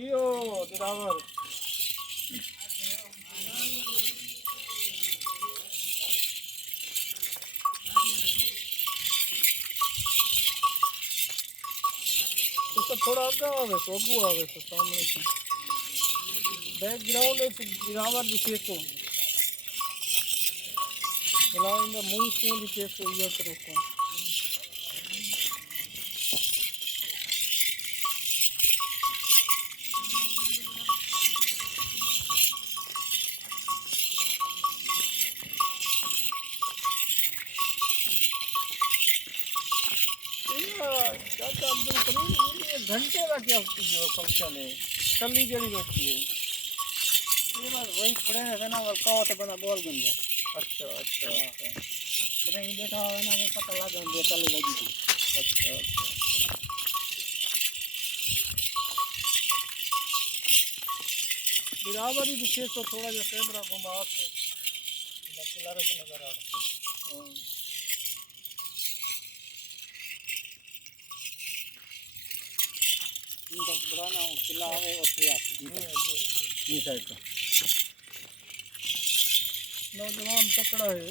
जियो दिलावर उसका थोड़ा आगे आवे तो अगू आवे तो सामने से बैकग्राउंड है दिलावर दिखे तो allowing the moon to indicate to your correction. चाचा अब्दुल करीम ये घंटे का क्या जो फंक्शन है कली जड़ी बैठी है ये बस वही खड़े रहते ना वो कहो तो बना बोल गंदे। अच्छा अच्छा अच्छा कहीं बैठा हुआ ना वो पता लग गंदे कल लगी थी। अच्छा अच्छा बराबर ही दिखे तो थोड़ा जो कैमरा घुमा के किनारे से नजर आ रहा है। इनका बड़ा ना किला है और क्या ये साइड का नौजवान तकड़ा है।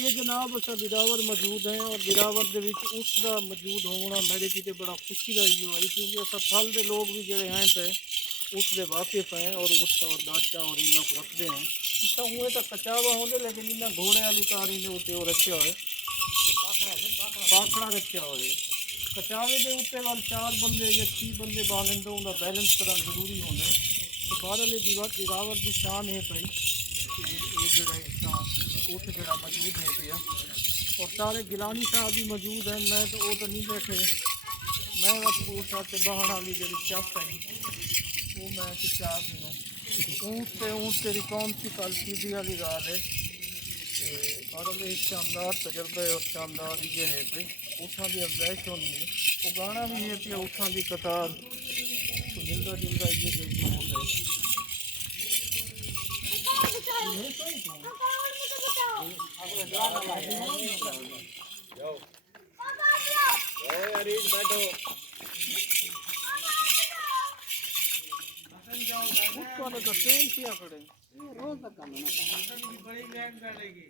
ये जनाब असा बिरावर मौजूद हैं और बिरावर के उस का मौजूद होना मेरे लिए बड़ा खुशी का ही है क्योंकि असा थल के लोग भी जोड़े हैं पे उसके वाकिफ हैं और उस और दाचा और इन को रखते हैं इतना हुए तो कचावा होंगे लेकिन इन्हें घोड़े वाली कार इन्हें उत्ते वो रखे हुए पाखड़ा रखे हुए कचावे के उत्ते वाल 4 बंदे या 6 बंदे बालें तो उनका बैलेंस करना जरूरी होंगे तो बारह बिरावर की शान है भाई ये जो उठ जरा मौजूद है पिया और सारे गिलानी साहब भी मौजूद हैं मैं तो वो तो नहीं बैठे मैं बस बूट साथ बहन वाली जी चप है वो मैं चाह ऊँट तेरी कौन सी कल सीधी वाली गाल है और एक शानदार तजर्बा है और शानदार ये है भाई उठा की अफजाइश होनी है वो गाना भी है पिया उठा की कतार तो मिलता जुलता ये जैसे होंगे तो ट्रेन किया खड़े रोज तक काम है ना बड़ी लैंड डालेगी